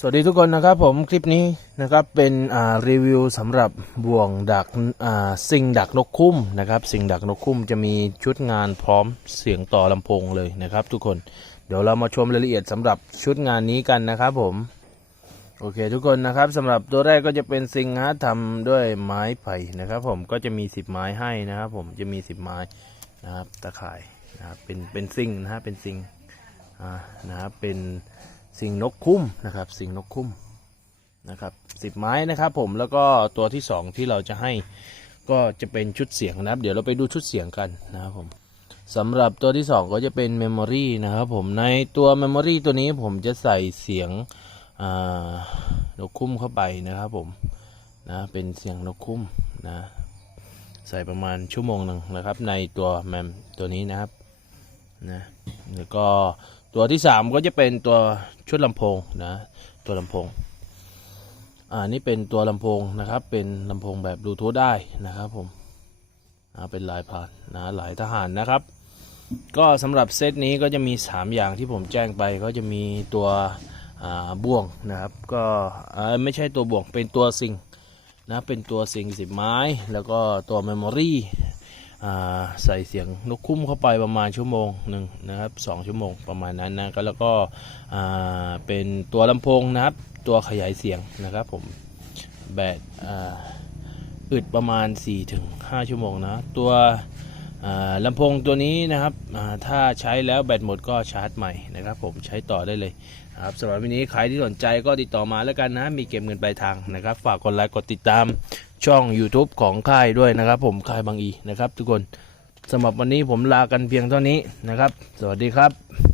สวัสดีทุกคนนะครับผมคลิปนี้นะครับเป็นรีวิวสำหรับบ่วงดักสิ่งดักนกคุ้มนะครับสิ่งดักนกคุ้มจะมีชุดงานพร้อมเสียงต่อลำโพงเลยนะครับ ทุกคนเดี๋ยวเรามาชมรายละเอียดสำหรับชุดงานนี้กันนะครับผมโอเคทุกคนนะครับสำหรับตัวแรกก็จะเป็นซิงฮะทำด้วยไม้ไผ่นะครับ ผมก็จะมี 10 ไม้ให้นะครับผมจะมี 10 ไม้นะครับตะข่ายนะครับเป็นเป็นซิงนะฮะเป็นซิงอ่านะครับเป็น สิงนกคุ้มนะครับ สิงนกคุ้มนะครับสิบไม้นะครับผมแล้วก็ตัวที่สองที่เราจะให้ก็จะเป็นชุดเสียงนะครับ เดี๋ยวเราไปดูชุดเสียงกันนะครับผมสำหรับตัวที่สองก็จะเป็นเมมโมรีนะครับผมในตัวเมมโมรีตัวนี้ผมจะใส่เสียงนกคุ้มเข้าไปนะครับผมนะเป็นเสียงนกคุ้มนะใส่ประมาณชั่วโมงหนึ่งนะครับ ในตัวแมมตัวนี้นะครับนะแล้วก็ ตัวที่สามก็จะเป็นตัวชุดลำโพงนะตัวลำโพงอ่านี่เป็นตัวลำโพงนะครับ เป็นลำโพงแบบบลูทูธได้นะครับผมอ่าเป็นลายพานนะหลายทหารนะครับ ก็สำหรับเซตนี้ก็จะมี 3 อย่างที่ผมแจ้งไปก็จะมีตัวบ่วงนะครับ ก็ไม่ใช่ตัวบ่วงเป็นตัวซิงนะเป็นตัวซิงสิบไม้ แล้วก็ตัวเมมโมรี่ ใส่เสียงนกคุ้มเข้าไปประมาณชั่วโมงหนึ่งนะครับสองชั่วโมงประมาณนั้นนะก็แล้วก็เป็นตัวลำโพงนะครับ ตัวขยายเสียงนะครับผมแบตอ,อึดประมาณ 4-5 ชั่วโมงนะ ตัว ลำโพงตัวนี้นะครับถ้าใช้แล้วแบตหมดก็ชาร์จใหม่นะครับ ผมใช้ต่อได้เลยครับสำหรับวันนี้ใครที่สนใจก็ติดต่อมาแล้วกันนะ มีเก็บเงินปลายทางนะครับ ฝากกดไลค์กดติดตามช่อง YouTube ของค่ายด้วยนะครับ ผมค่ายบางอีนะครับ ทุกคนสำหรับวันนี้ผมลากันเพียงเท่านี้นะครับ สวัสดีครับ